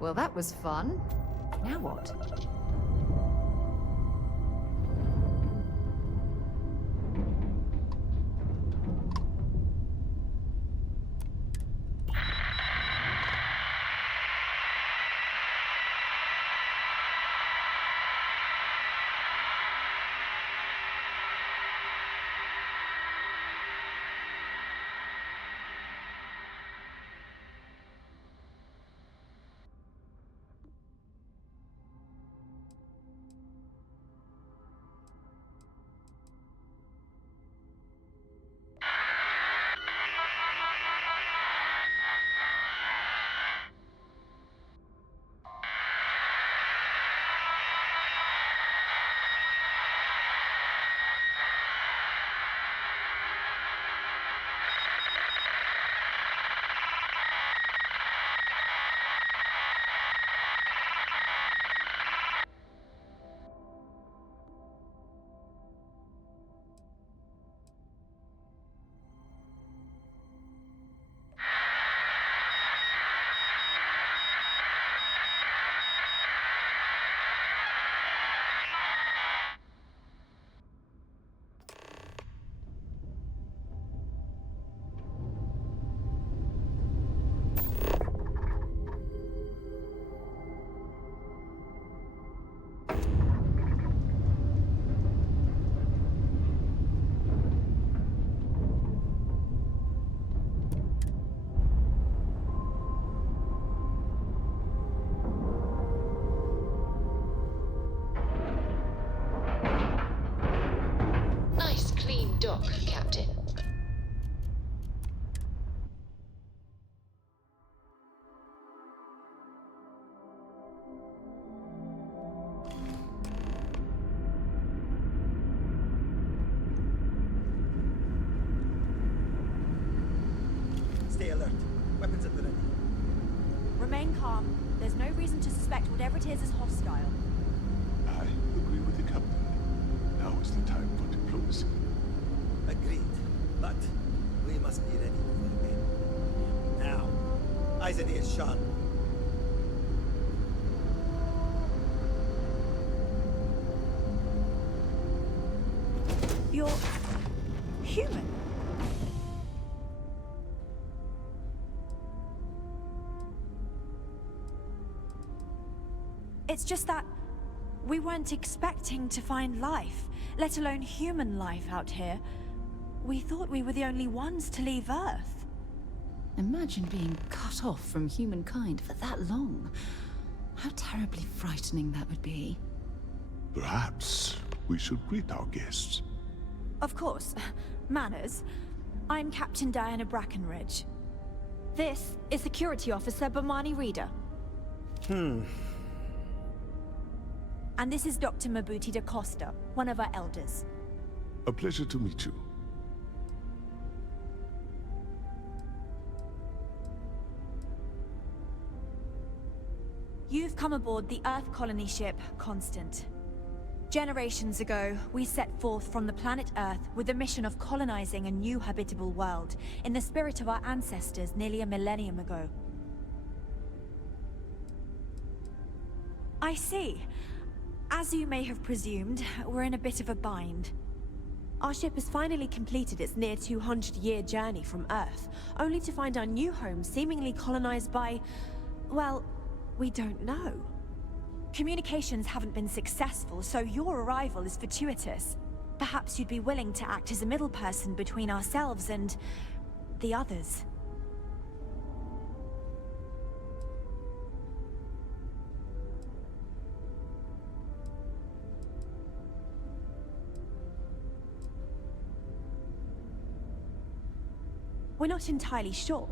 Well, that was fun. Now what? Nice clean dock, Captain. Stay alert. Weapons at the ready. Remain calm. There's no reason to suspect whatever it is hostile. I agree with the captain. Now is the time for diplomacy. Agreed. But we must be ready for the game. Now, eyes and ears shut. You're human. It's just that we weren't expecting to find life, let alone human life out here. We thought we were the only ones to leave Earth. Imagine being cut off from humankind for that long. How terribly frightening that would be. Perhaps we should greet our guests. Of course. Manners. I'm Captain Diana Brackenridge. This is Security Officer Bomani Reader. And this is Dr. Mabuti da Costa, one of our elders. A pleasure to meet you. You've come aboard the Earth colony ship Constant. Generations ago, we set forth from the planet Earth with the mission of colonizing a new habitable world in the spirit of our ancestors nearly a millennium ago. I see. As you may have presumed, we're in a bit of a bind. Our ship has finally completed its near 200-year journey from Earth, only to find our new home seemingly colonized by, well, we don't know. Communications haven't been successful, so your arrival is fortuitous. Perhaps you'd be willing to act as a middle person between ourselves and the others. We're not entirely sure.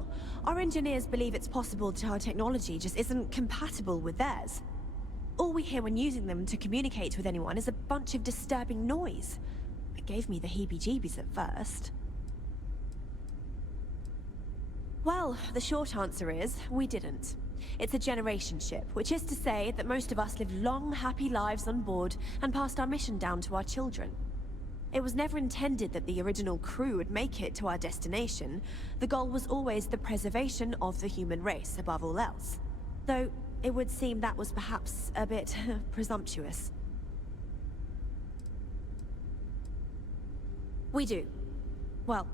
Our engineers believe it's possible that our technology just isn't compatible with theirs. All we hear when using them to communicate with anyone is a bunch of disturbing noise. It gave me the heebie-jeebies at first. Well, the short answer is, we didn't. It's a generation ship, which is to say that most of us lived long, happy lives on board and passed our mission down to our children. It was never intended that the original crew would make it to our destination. The goal was always the preservation of the human race above all else. Though, it would seem that was perhaps a bit presumptuous. We do. Well,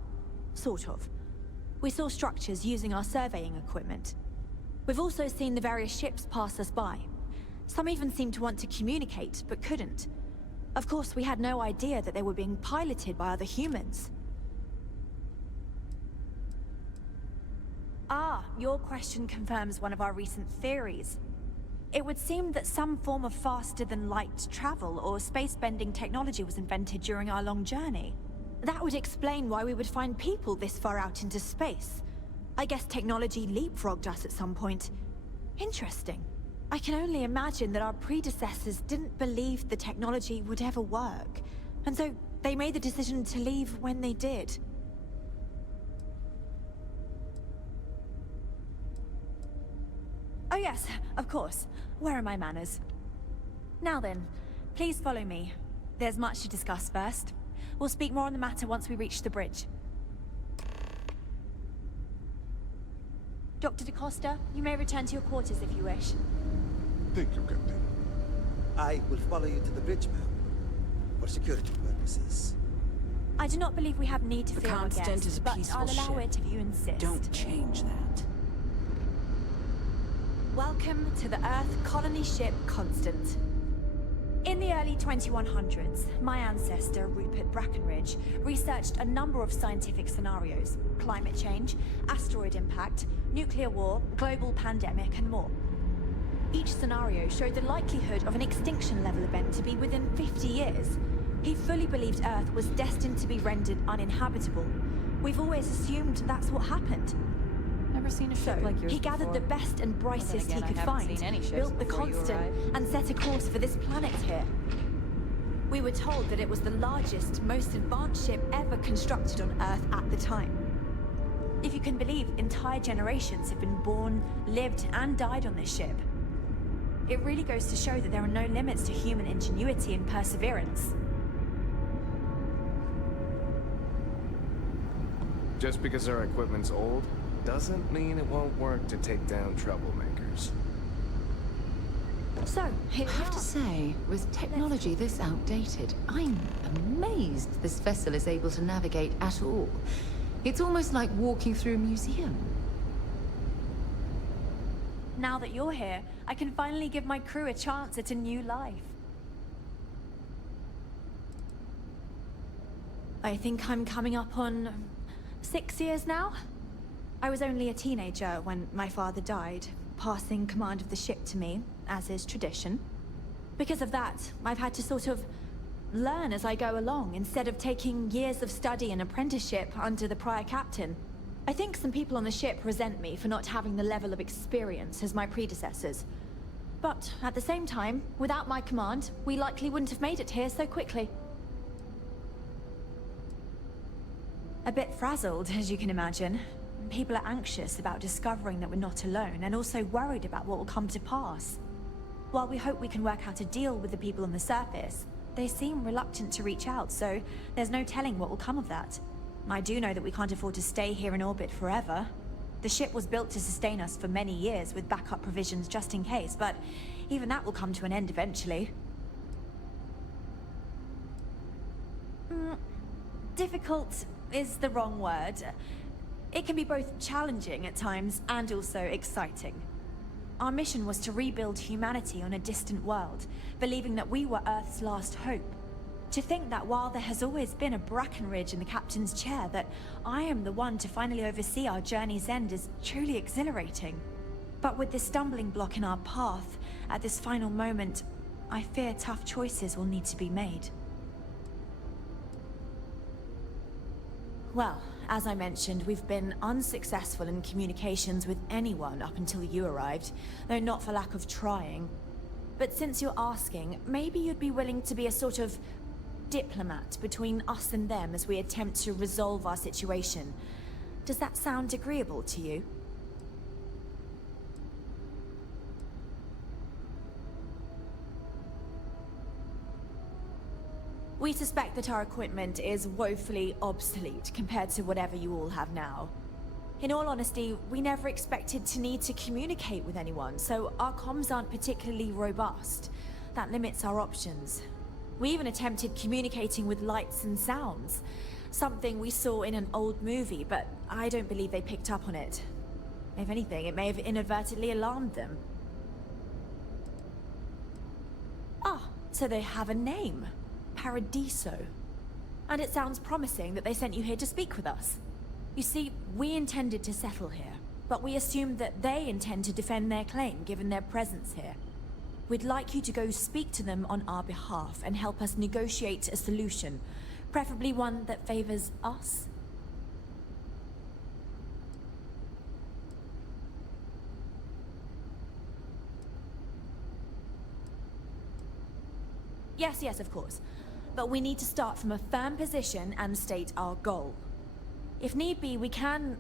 sort of. We saw structures using our surveying equipment. We've also seen the various ships pass us by. Some even seemed to want to communicate, but couldn't. Of course, we had no idea that they were being piloted by other humans. Ah, your question confirms one of our recent theories. It would seem that some form of faster-than-light travel or space-bending technology was invented during our long journey. That would explain why we would find people this far out into space. I guess technology leapfrogged us at some point. Interesting. I can only imagine that our predecessors didn't believe the technology would ever work, and so they made the decision to leave when they did. Oh yes, of course. Where are my manners? Now then, please follow me. There's much to discuss first. We'll speak more on the matter once we reach the bridge. Dr. DaCosta, you may return to your quarters if you wish. Thank you, Captain. I will follow you to the bridge, ma'am. For security purposes. I do not believe we have need to The fear our Constant guests, is a but peaceful I'll allow ship. it if you insist. Don't change that. Welcome to the Earth colony ship Constant. In the early 2100s, my ancestor, Rupert Brackenridge, researched a number of scientific scenarios: climate change, asteroid impact, nuclear war, global pandemic, and more. Each scenario showed the likelihood of an extinction-level event to be within 50 years. He fully believed Earth was destined to be rendered uninhabitable. We've always assumed that's what happened. Never seen a So, ship like yours he gathered before. the best and brightest Well, then he again, could I haven't find, seen any ships built the before you Constant, arrived. and set a course for this planet here. We were told that it was the largest, most advanced ship ever constructed on Earth at the time. If you can believe, entire generations have been born, lived, and died on this ship. It really goes to show that there are no limits to human ingenuity and perseverance. Just because our equipment's old, doesn't mean it won't work to take down troublemakers. So, here I we have to are. say, with technology this outdated, I'm amazed this vessel is able to navigate at all. It's almost like walking through a museum. Now that you're here, I can finally give my crew a chance at a new life. I think I'm coming up on 6 years now. I was only a teenager when my father died, passing command of the ship to me, as is tradition. Because of that, I've had to sort of learn as I go along, instead of taking years of study and apprenticeship under the prior captain. I think some people on the ship resent me for not having the level of experience as my predecessors. But at the same time, without my command, we likely wouldn't have made it here so quickly. A bit frazzled, as you can imagine. People are anxious about discovering that we're not alone, and also worried about what will come to pass. While we hope we can work out a deal with the people on the surface, they seem reluctant to reach out, so there's no telling what will come of that. I do know that we can't afford to stay here in orbit forever. The ship was built to sustain us for many years, with backup provisions just in case, but even that will come to an end eventually. Difficult is the wrong word. It can be both challenging at times and also exciting. Our mission was to rebuild humanity on a distant world, believing that we were Earth's last hope. To think that while there has always been a Brackenridge in the captain's chair, that I am the one to finally oversee our journey's end is truly exhilarating. But with this stumbling block in our path, at this final moment, I fear tough choices will need to be made. Well, as I mentioned, we've been unsuccessful in communications with anyone up until you arrived, though not for lack of trying. But since you're asking, maybe you'd be willing to be a sort of diplomat between us and them as we attempt to resolve our situation. Does that sound agreeable to you? We suspect that our equipment is woefully obsolete compared to whatever you all have now. In all honesty, we never expected to need to communicate with anyone, so our comms aren't particularly robust. That limits our options. We even attempted communicating with lights and sounds, something we saw in an old movie, but I don't believe they picked up on it. If anything, it may have inadvertently alarmed them. Ah, so they have a name. Paradiso. And it sounds promising that they sent you here to speak with us. You see, we intended to settle here, but we assumed that they intend to defend their claim given their presence here. We'd like you to go speak to them on our behalf and help us negotiate a solution, preferably one that favors us. Yes, of course. But we need to start from a firm position and state our goal. If need be, we can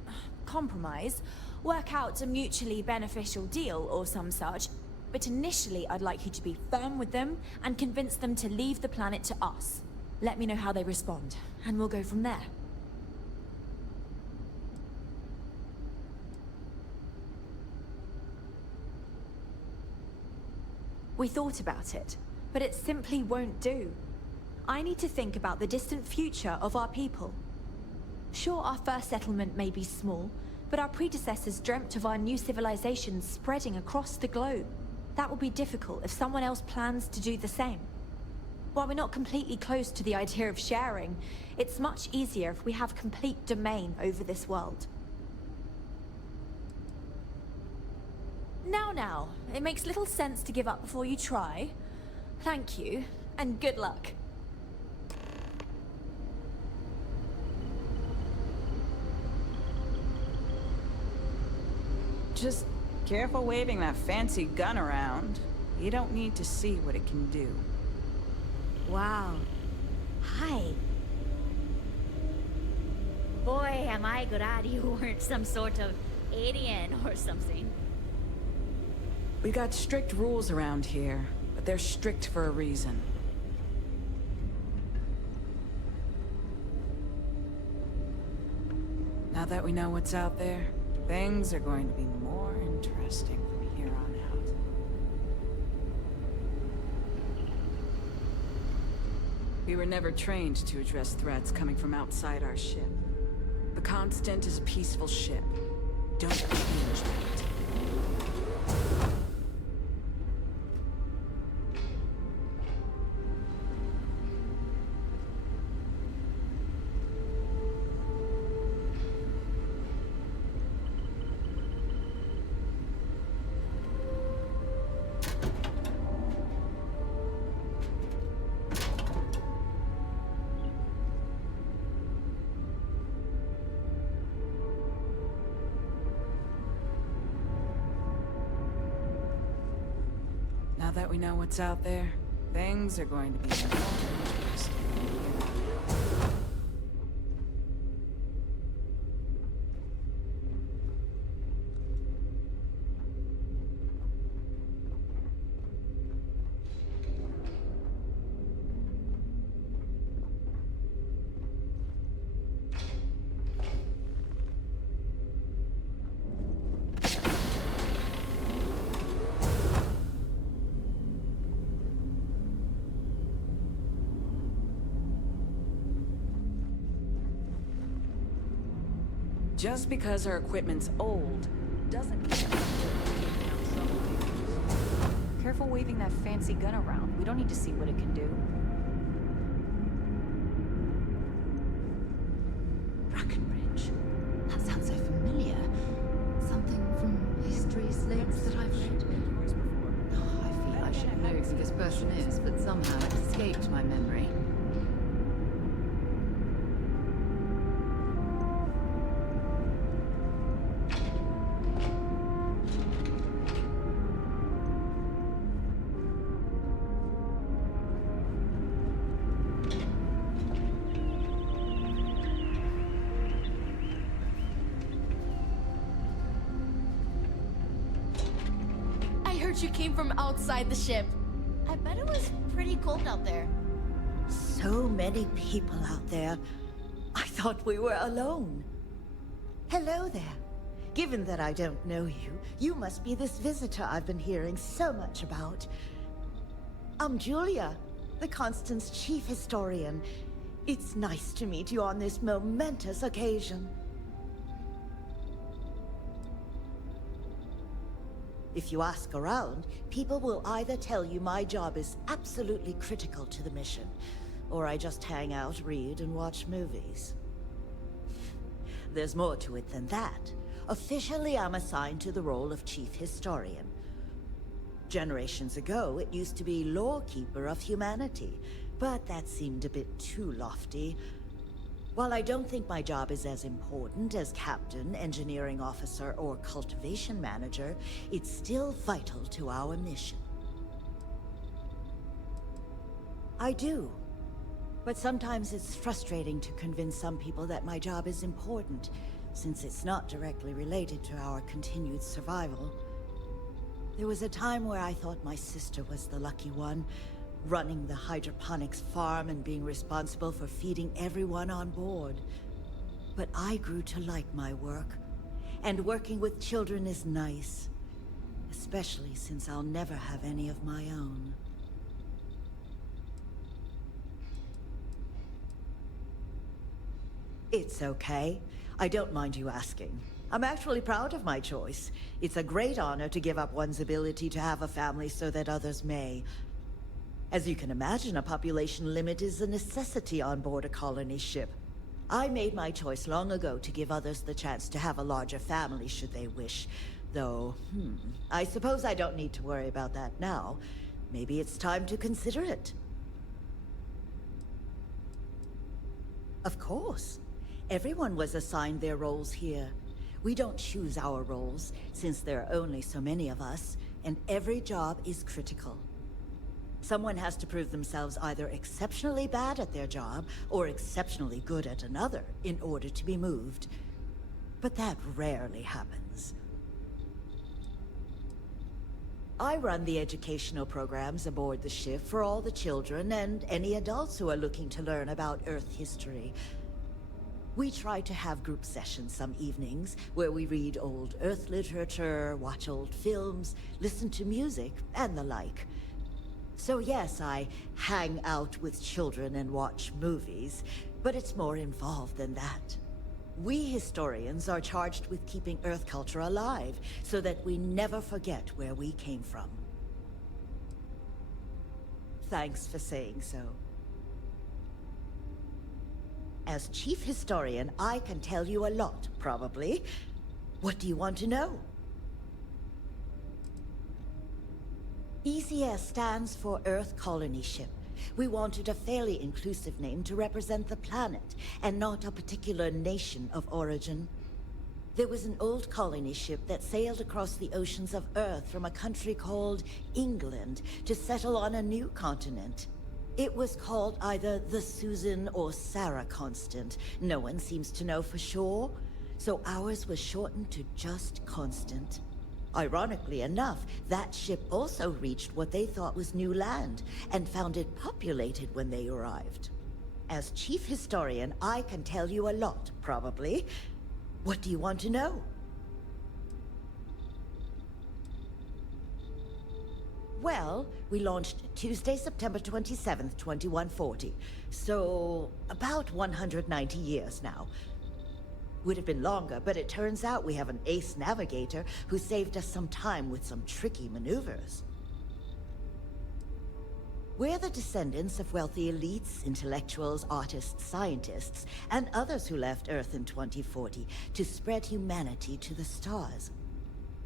compromise, work out a mutually beneficial deal or some such, but initially I'd like you to be firm with them and convince them to leave the planet to us. Let me know how they respond, and we'll go from there. We thought about it, but it simply won't do. I need to think about the distant future of our people. Sure, our first settlement may be small, but our predecessors dreamt of our new civilization spreading across the globe. That will be difficult if someone else plans to do the same. While we're not completely close to the idea of sharing, it's much easier if we have complete domain over this world. Now, it makes little sense to give up before you try. Thank you, and good luck. Just careful waving that fancy gun around. You don't need to see what it can do. Wow. Hi. Boy, am I glad you weren't some sort of alien or something. We got strict rules around here, but they're strict for a reason. Now that we know what's out there, things are going to be more interesting from here on out. We were never trained to address threats coming from outside our ship. The Constant is a peaceful ship. Don't change that. Now that we know what's out there, things are going to be more interesting. Just because our equipment's old doesn't mean Careful waving that fancy gun around. We don't need to see what it can do. Brackenridge. That sounds so familiar. Something from history slates that I've read. Oh, I feel I should know who this person is, but somehow it escaped my memory. heard you came from outside the ship. I bet it was pretty cold out there. So many people out there. I thought we were alone. Hello there. Given that I don't know you, you must be this visitor I've been hearing so much about. I'm Julia, the Constant's chief historian. It's nice to meet you on this momentous occasion. If you ask around, people will either tell you my job is absolutely critical to the mission, or I just hang out, read, and watch movies. There's more to it than that. Officially, I'm assigned to the role of chief historian. Generations ago, it used to be lawkeeper of humanity, but that seemed a bit too lofty. While I don't think my job is as important as captain, engineering officer, or cultivation manager, it's still vital to our mission. I do. But sometimes it's frustrating to convince some people that my job is important, since it's not directly related to our continued survival. There was a time where I thought my sister was the lucky one, running the hydroponics farm and being responsible for feeding everyone on board. But I grew to like my work, and working with children is nice, especially since I'll never have any of my own. It's okay. I don't mind you asking. I'm actually proud of my choice. It's a great honor to give up one's ability to have a family so that others may. As you can imagine, a population limit is a necessity on board a colony ship. I made my choice long ago to give others the chance to have a larger family should they wish. Though, I suppose I don't need to worry about that now. Maybe it's time to consider it. Of course. Everyone was assigned their roles here. We don't choose our roles, since there are only so many of us, and every job is critical. Someone has to prove themselves either exceptionally bad at their job or exceptionally good at another in order to be moved. But that rarely happens. I run the educational programs aboard the ship for all the children and any adults who are looking to learn about Earth history. We try to have group sessions some evenings where we read old Earth literature, watch old films, listen to music, and the like. So yes, I hang out with children and watch movies, but it's more involved than that. We historians are charged with keeping Earth culture alive, so that we never forget where we came from. Thanks for saying so. As chief historian, I can tell you a lot, probably. What do you want to know? ECS stands for Earth Colony Ship. We wanted a fairly inclusive name to represent the planet, and not a particular nation of origin. There was an old colony ship that sailed across the oceans of Earth from a country called England to settle on a new continent. It was called either the Susan or Sarah Constant. No one seems to know for sure, so ours was shortened to just Constant. Ironically enough, that ship also reached what they thought was new land, and found it populated when they arrived. As chief historian, I can tell you a lot, probably. What do you want to know? Well, we launched Tuesday, September 27th, 2140. So, about 190 years now. Would have been longer, but it turns out we have an ace navigator who saved us some time with some tricky maneuvers. We're the descendants of wealthy elites, intellectuals, artists, scientists, and others who left Earth in 2040 to spread humanity to the stars.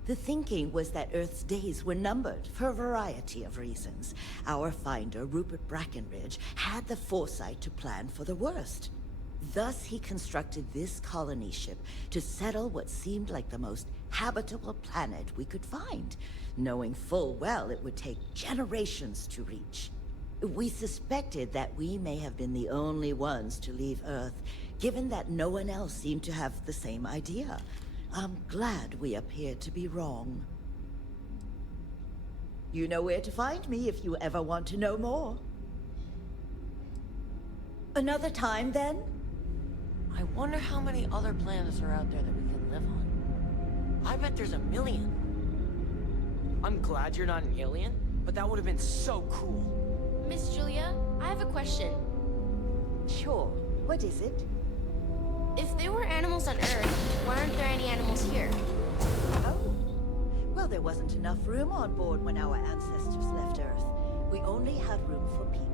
The thinking was that Earth's days were numbered for a variety of reasons. Our finder, Rupert Brackenridge, had the foresight to plan for the worst. Thus, he constructed this colony ship to settle what seemed like the most habitable planet we could find, knowing full well it would take generations to reach. We suspected that we may have been the only ones to leave Earth, given that no one else seemed to have the same idea. I'm glad we appeared to be wrong. You know where to find me if you ever want to know more. Another time, then? I wonder how many other planets are out there that we can live on. I bet there's a million. I'm glad you're not an alien, but that would have been so cool. Miss Julia, I have a question. Sure. What is it? If there were animals on Earth, why aren't there any animals here? Oh. Well, there wasn't enough room on board when our ancestors left Earth. We only had room for people.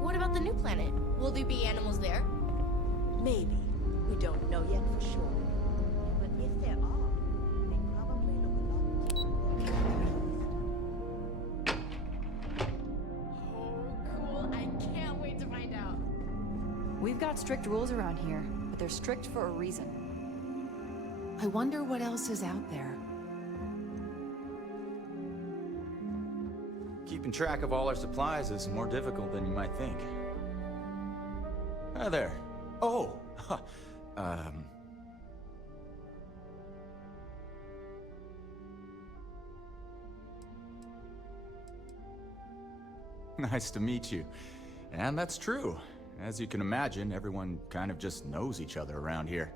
What about the new planet? Will there be animals there? Maybe. We don't know yet for sure. But if there are, they probably look a lot Oh, cool. I can't wait to find out. We've got strict rules around here, but they're strict for a reason. I wonder what else is out there. Keeping track of all our supplies is more difficult than you might think. Hi there. Oh! Nice to meet you. And that's true. As you can imagine, everyone kind of just knows each other around here.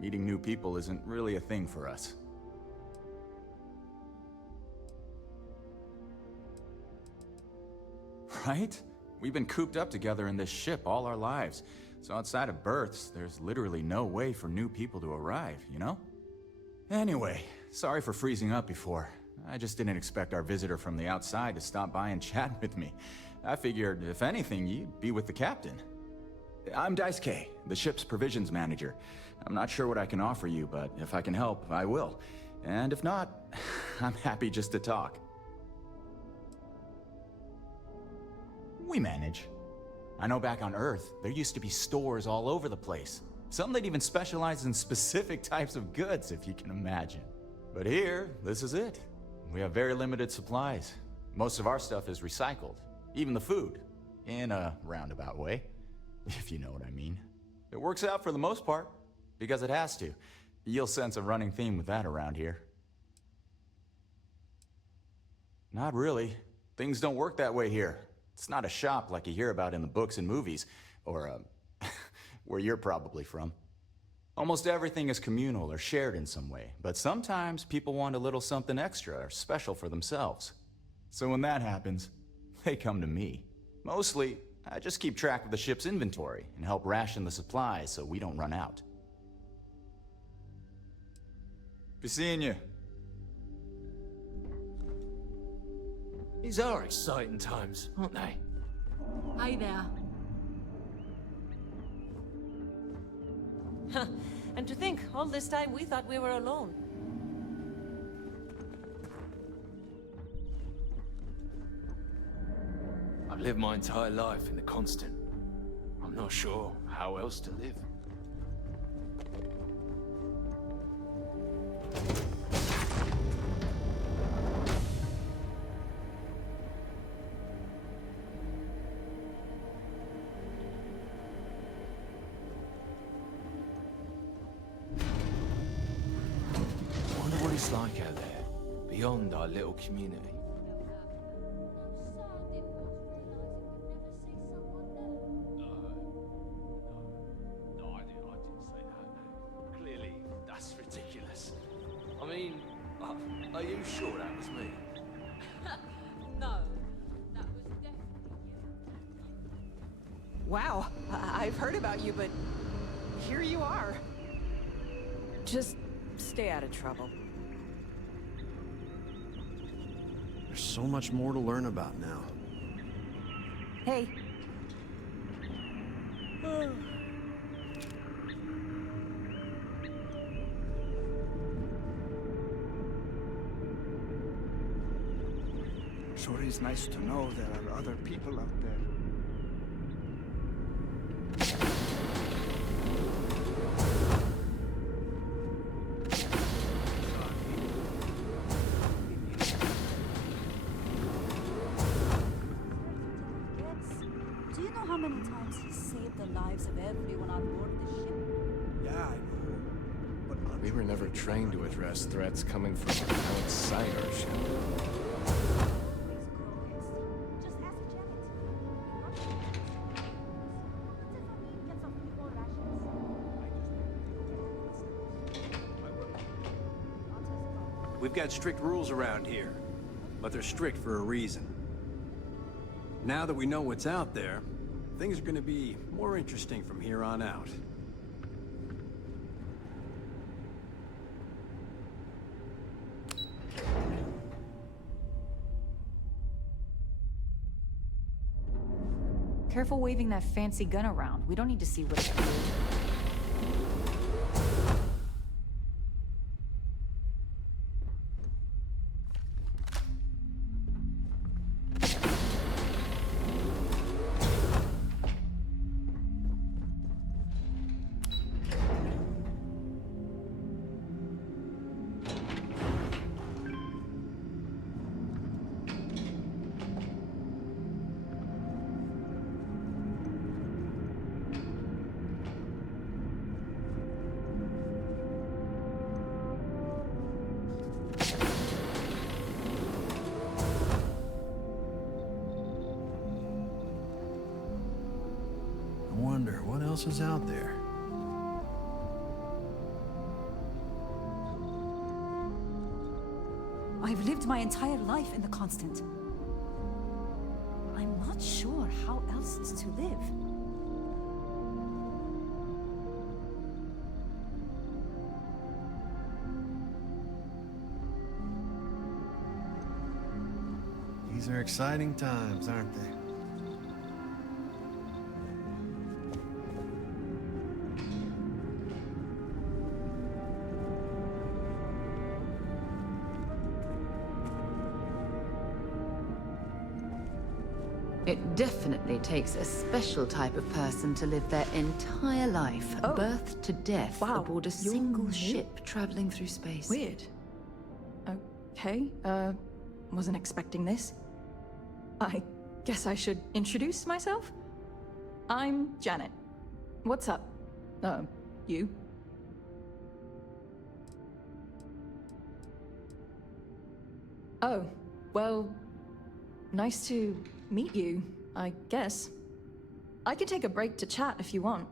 Meeting new people isn't really a thing for us. Right? We've been cooped up together in this ship all our lives. So outside of births, there's literally no way for new people to arrive, you know? Anyway, sorry for freezing up before. I just didn't expect our visitor from the outside to stop by and chat with me. I figured, if anything, you'd be with the captain. I'm Daisuke, the ship's provisions manager. I'm not sure what I can offer you, but if I can help, I will. And if not, I'm happy just to talk. We manage. I know back on Earth, there used to be stores all over the place. Some that even specialize in specific types of goods, if you can imagine. But here, this is it. We have very limited supplies. Most of our stuff is recycled. Even the food. In a roundabout way, if you know what I mean. It works out for the most part, because it has to. You'll sense a running theme with that around here. Not really. Things don't work that way here. It's not a shop like you hear about in the books and movies, or, where you're probably from. Almost everything is communal or shared in some way, but sometimes people want a little something extra or special for themselves. So when that happens, they come to me. Mostly, I just keep track of the ship's inventory and help ration the supplies so we don't run out. Be seeing you. These are exciting times, aren't they? Hi there. And to think, all this time we thought we were alone. I've lived my entire life in the constant. I'm not sure how else to live. It's like out there, beyond our little community. No, I didn't say that. Clearly, that's ridiculous. I mean, are you sure that was me? No, that was definitely you. Wow, I've heard about you, but here you are. Just stay out of trouble. There's so much more to learn about now. Hey. Sure is nice to know there are other people out there. Do you know how many times he saved the lives of everyone on board the ship? Yeah, I know. But We were never trained to address threats coming from outside our ship. Just ask Janet. What if Amin gets a few more rations? We've got strict rules around here, but they're strict for a reason. Now that we know what's out there, things are going to be more interesting from here on out. Careful waving that fancy gun around. We don't need to see what it's doing. I wonder what else is out there. I've lived my entire life in the Constant. I'm not sure how else to live. These are exciting times, aren't they? It definitely takes a special type of person to live their entire life, birth to death, aboard a single ship traveling through space. Weird. Okay, wasn't expecting this. I guess I should introduce myself? I'm Janet. What's up? You? Oh, well, nice to meet you, I guess. I could take a break to chat if you want.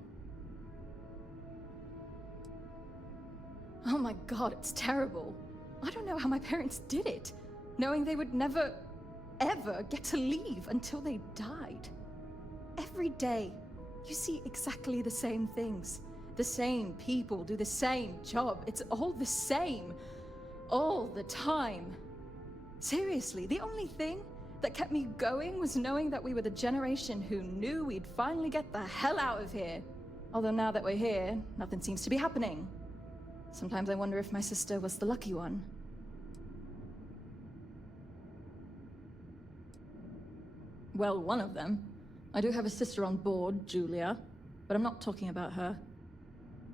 Oh my god, it's terrible. I don't know how my parents did it, knowing they would never, ever get to leave until they died. Every day, you see exactly the same things. The same people do the same job. It's all the same. All the time. Seriously, the only thing that kept me going was knowing that we were the generation who knew we'd finally get the hell out of here. Although now that we're here, nothing seems to be happening. Sometimes I wonder if my sister was the lucky one. Well, one of them. I do have a sister on board, Julia, but I'm not talking about her.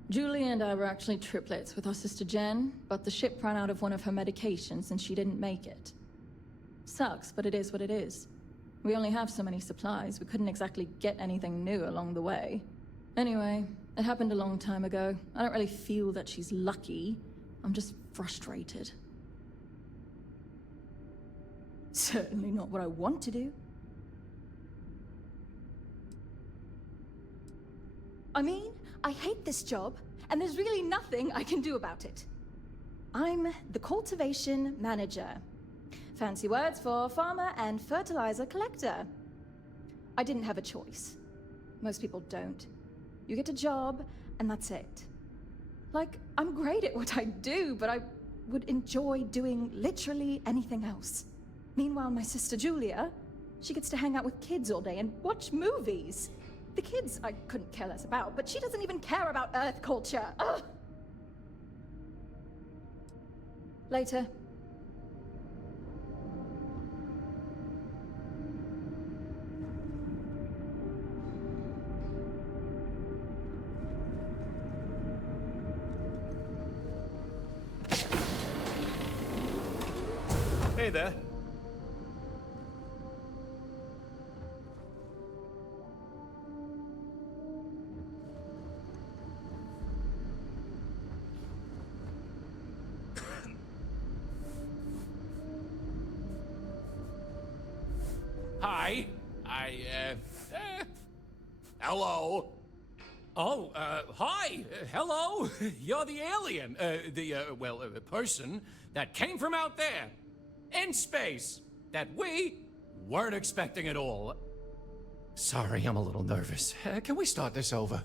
Julia and I were actually triplets with our sister Jen, but the ship ran out of one of her medications and she didn't make it. Sucks, but it is what it is. We only have so many supplies. We couldn't exactly get anything new along the way. Anyway, it happened a long time ago. I don't really feel that she's lucky. I'm just frustrated. Certainly not what I want to do. I mean, I hate this job, and there's really nothing I can do about it. I'm the cultivation manager. Fancy words for farmer and fertilizer collector. I didn't have a choice. Most people don't. You get a job, and that's it. Like, I'm great at what I do, but I would enjoy doing literally anything else. Meanwhile, my sister Julia, she gets to hang out with kids all day and watch movies. The kids I couldn't care less about, but she doesn't even care about Earth culture. Ugh. Later. Hey there. Hi. Hello. Oh, hi. Hello. You're the alien. The person that came from out there. In space. That we weren't expecting at all. Sorry, I'm a little nervous. Can we start this over?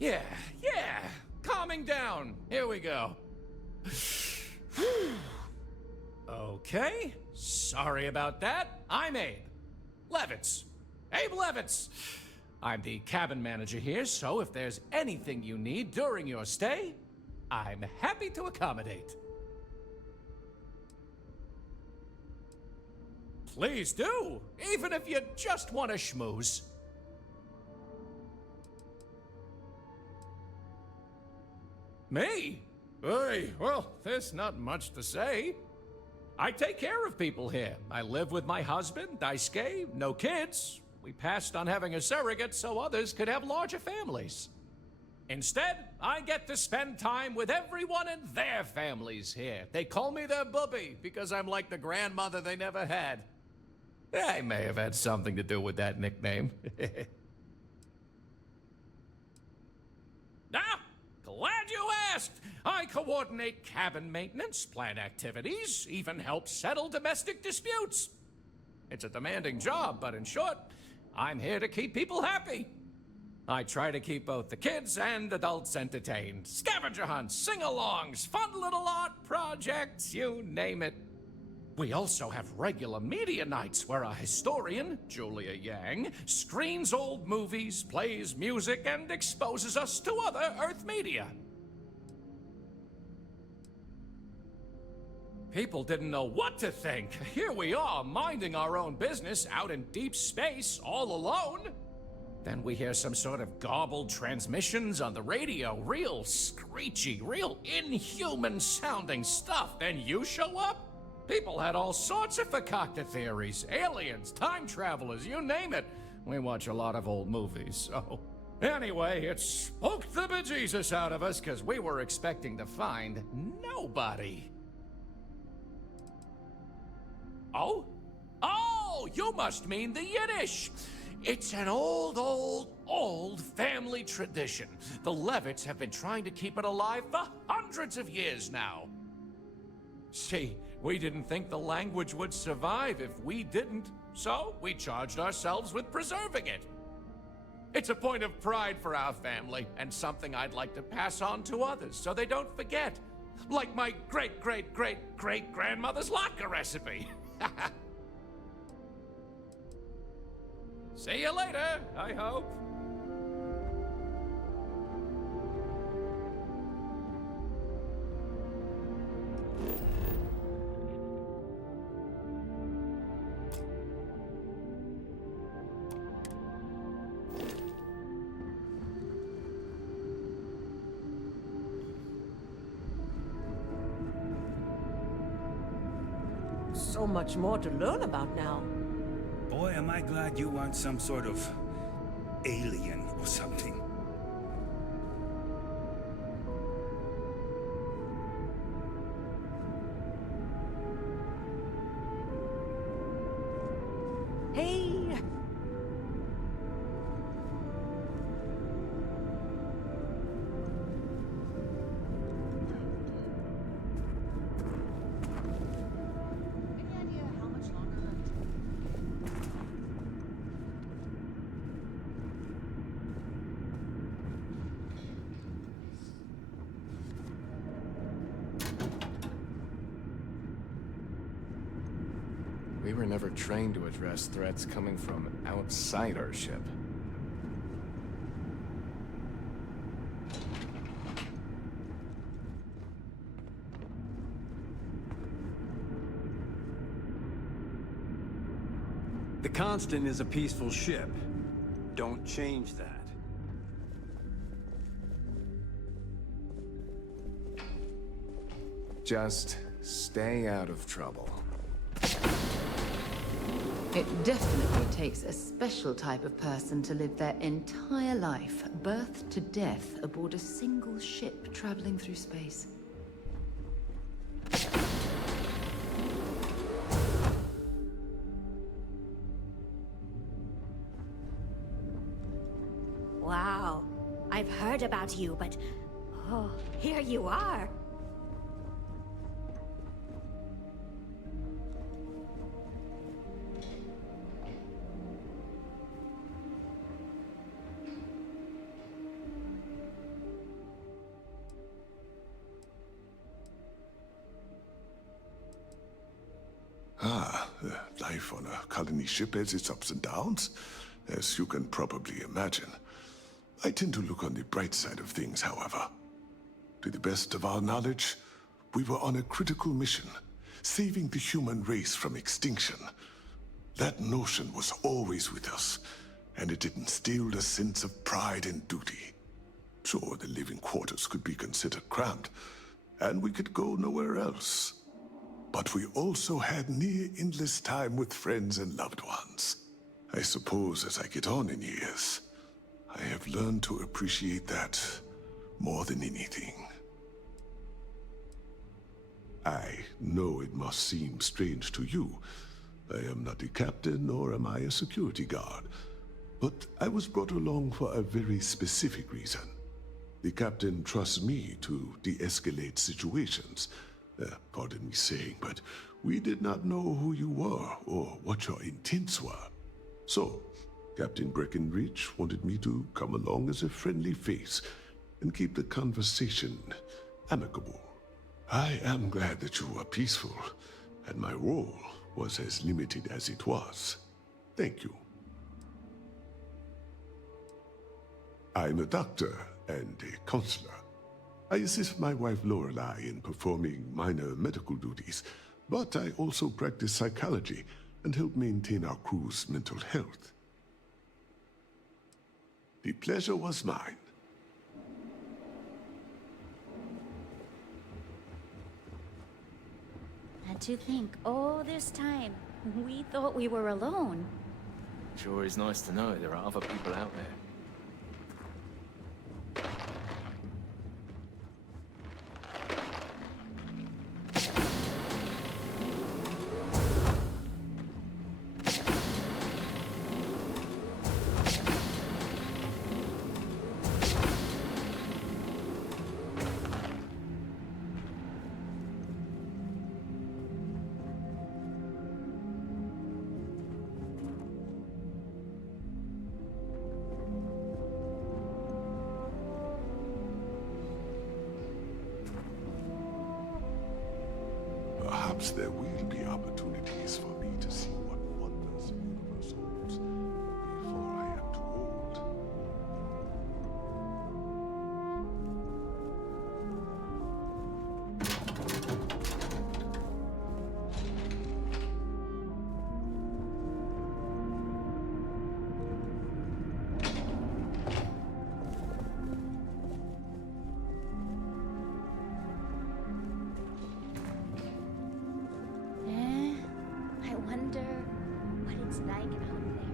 Yeah. Calming down. Here we go. Okay. Sorry about that. I'm Abe. Levitz. Abe Levitz. I'm the cabin manager here, so if there's anything you need during your stay, I'm happy to accommodate. Please do, even if you just want to schmooze. Me? Hey, well, there's not much to say. I take care of people here. I live with my husband, Daisuke, no kids. We passed on having a surrogate so others could have larger families. Instead, I get to spend time with everyone in their families here. They call me their bubby because I'm like the grandmother they never had. I may have had something to do with that nickname. Glad you asked! I coordinate cabin maintenance, plan activities, even help settle domestic disputes. It's a demanding job, but in short, I'm here to keep people happy. I try to keep both the kids and adults entertained. Scavenger hunts, sing-alongs, fun little art projects, you name it. We also have regular media nights where a historian, Julia Yang, screens old movies, plays music, and exposes us to other Earth media. People didn't know what to think. Here we are, minding our own business out in deep space, all alone. Then we hear some sort of garbled transmissions on the radio, real screechy, real inhuman-sounding stuff. Then you show up? People had all sorts of fakakta theories, aliens, time travelers, you name it. We watch a lot of old movies, so... Anyway, it spooked the bejesus out of us because we were expecting to find nobody. Oh? Oh, you must mean the Yiddish. It's an old family tradition. The Levitts have been trying to keep it alive for hundreds of years now. See, we didn't think the language would survive if we didn't, so we charged ourselves with preserving it. It's a point of pride for our family, and something I'd like to pass on to others so they don't forget. Like my great-great-great-great-grandmother's latke recipe. See you later, I hope. So much more to learn about now. Boy, am I glad you aren't some sort of alien or something. Hey! We were never trained to address threats coming from outside our ship. The Constant is a peaceful ship. Don't change that. Just stay out of trouble. It definitely takes a special type of person to live their entire life, birth to death, aboard a single ship traveling through space. I've heard about you, but... Oh, here you are. Life on a colony ship has its ups and downs, as you can probably imagine. I tend to look on the bright side of things, however. To the best of our knowledge, we were on a critical mission, saving the human race from extinction. That notion was always with us, and it instilled a sense of pride and duty. Sure, the living quarters could be considered cramped, and we could go nowhere else. But we also had near endless time with friends and loved ones. I suppose as I get on in years, I have learned to appreciate that more than anything. I know it must seem strange to you. I am not a captain, nor am I a security guard. But I was brought along for a very specific reason. The captain trusts me to de-escalate situations. Pardon me saying, but we did not know who you were or what your intents were. So, Captain Breckenridge wanted me to come along as a friendly face and keep the conversation amicable. I am glad that you were peaceful, and my role was as limited as it was. Thank you. I'm a doctor and a counselor. I assist my wife Lorelei in performing minor medical duties, but I also practice psychology and help maintain our crew's mental health. The pleasure was mine. And to think, all this time, we thought we were alone. Sure is nice to know there are other people out there. Perhaps there will be opportunities for me to see what wonders the universe holds before I am too old. I wonder what it's like out there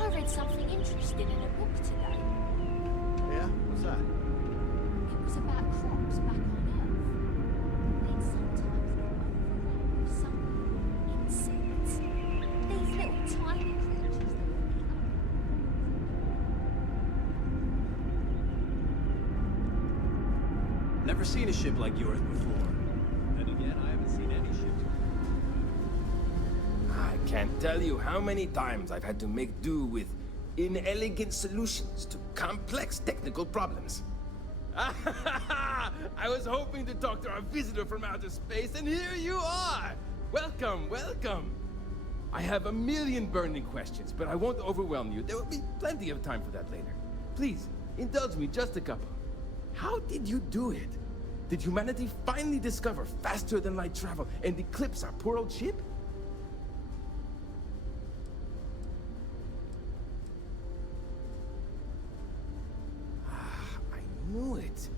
I read something interesting in a book today. Yeah? What's that? It was about crops back on Earth. They'd sometimes get overrun with some insects. These little tiny creatures that would eat up. Never seen a ship like yours before. Then again, I haven't seen any ships. I can't tell you how many times I've had to make do with inelegant solutions to complex technical problems. I was hoping to talk to our visitor from outer space, and here you are! Welcome, welcome! I have a million burning questions, but I won't overwhelm you. There will be plenty of time for that later. Please, indulge me just a couple. How did you do it? Did humanity finally discover faster than light travel and eclipse our poor old ship? I knew it.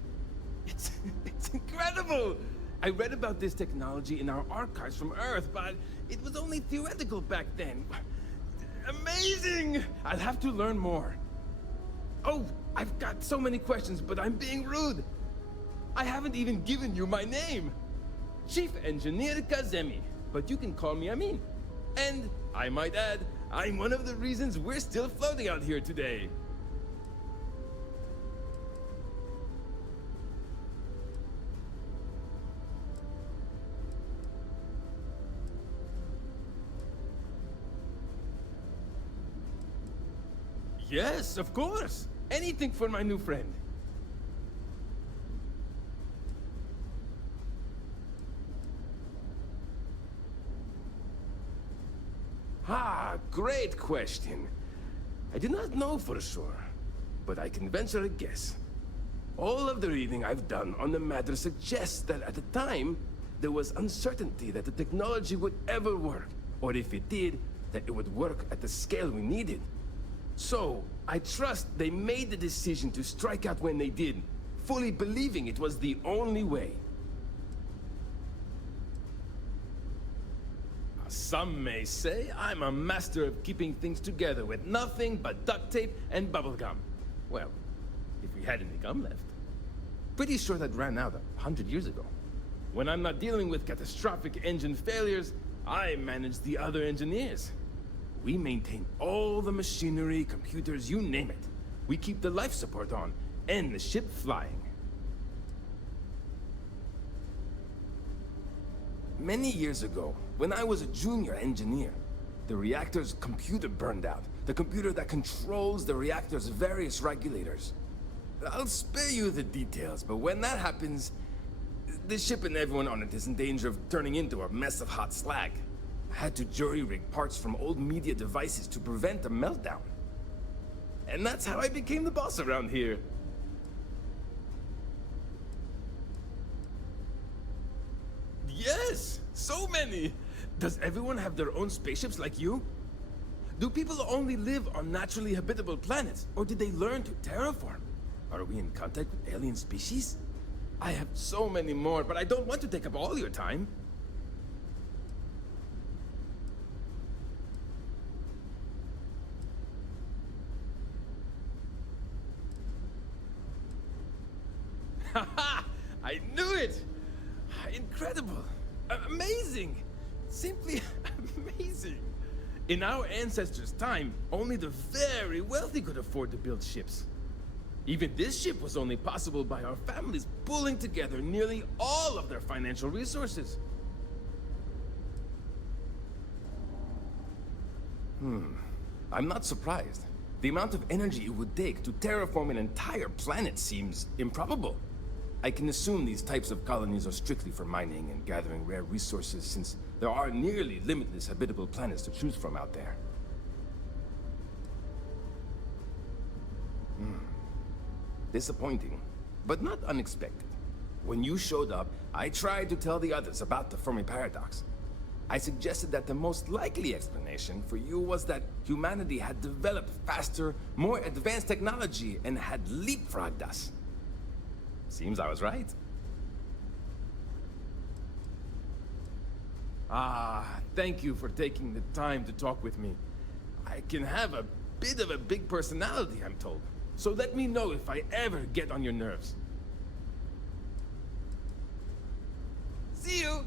It's incredible! I read about this technology in our archives from Earth, but it was only theoretical back then. Amazing! I'll have to learn more. Oh, I've got so many questions, but I'm being rude. I haven't even given you my name. Chief Engineer Kazemi, but you can call me Amin. And, I might add, I'm one of the reasons we're still floating out here today. Yes, of course. Anything for my new friend. Ah, great question. I do not know for sure, but I can venture a guess. All of the reading I've done on the matter suggests that at the time, there was uncertainty that the technology would ever work, or if it did, that it would work at the scale we needed. So, I trust they made the decision to strike out when they did, fully believing it was the only way. Some may say I'm a master of keeping things together with nothing but duct tape and bubblegum. Well, if we had any gum left. Pretty sure that ran out 100 years ago. When I'm not dealing with catastrophic engine failures, I manage the other engineers. We maintain all the machinery, computers, you name it. We keep the life support on, and the ship flying. Many years ago, when I was a junior engineer, the reactor's computer burned out. The computer that controls the reactor's various regulators. I'll spare you the details, but when that happens, the ship and everyone on it is in danger of turning into a mess of hot slag. I had to jury-rig parts from old media devices to prevent a meltdown. And that's how I became the boss around here. Yes! So many! Does everyone have their own spaceships like you? Do people only live on naturally habitable planets, or did they learn to terraform? Are we in contact with alien species? I have so many more, but I don't want to take up all your time. Haha! I knew it! Incredible! Amazing! Simply amazing! In our ancestors' time, only the very wealthy could afford to build ships. Even this ship was only possible by our families pulling together nearly all of their financial resources. I'm not surprised. The amount of energy it would take to terraform an entire planet seems improbable. I can assume these types of colonies are strictly for mining and gathering rare resources, since there are nearly limitless habitable planets to choose from out there. Disappointing, but not unexpected. When you showed up, I tried to tell the others about the Fermi paradox. I suggested that the most likely explanation for you was that humanity had developed faster, more advanced technology and had leapfrogged us. Seems I was right. Thank you for taking the time to talk with me. I can have a bit of a big personality, I'm told. So let me know if I ever get on your nerves. See you!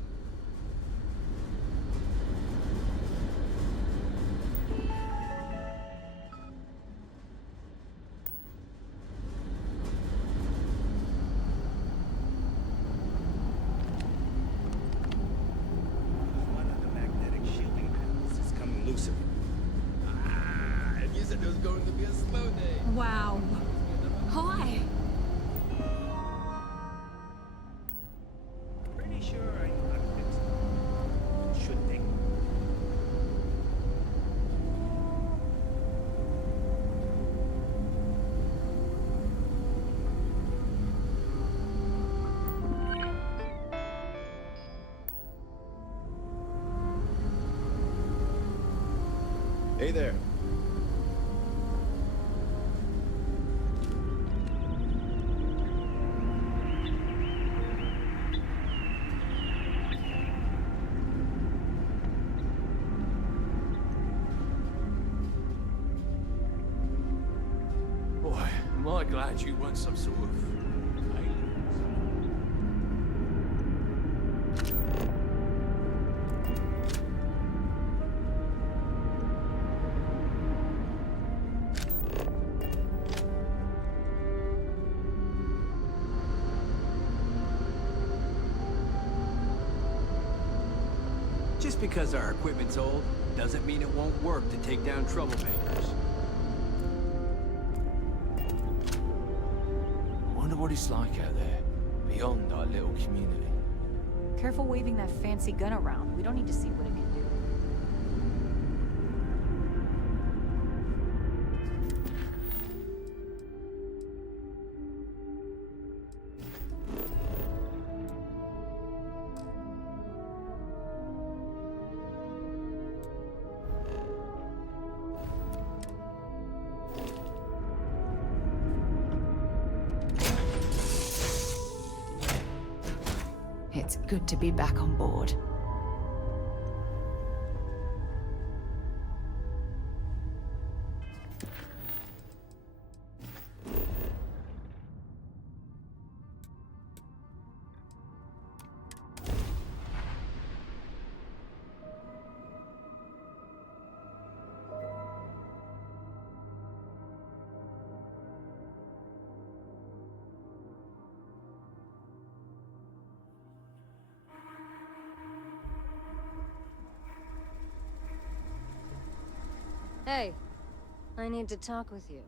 One of the magnetic shielding panels is coming loose again. And you said it was going to be a slow day. Wow. Hi. Pretty sure I fixed it. Should take. Hey there. Boy, am I glad you weren't some sort of alien. Just because our equipment's old, doesn't mean it won't work to take down troublemakers. I wonder what it's like out there, beyond our little community. Careful waving that fancy gun around. We don't need to see what it can do. It's good to be back on board. Hey, I need to talk with you.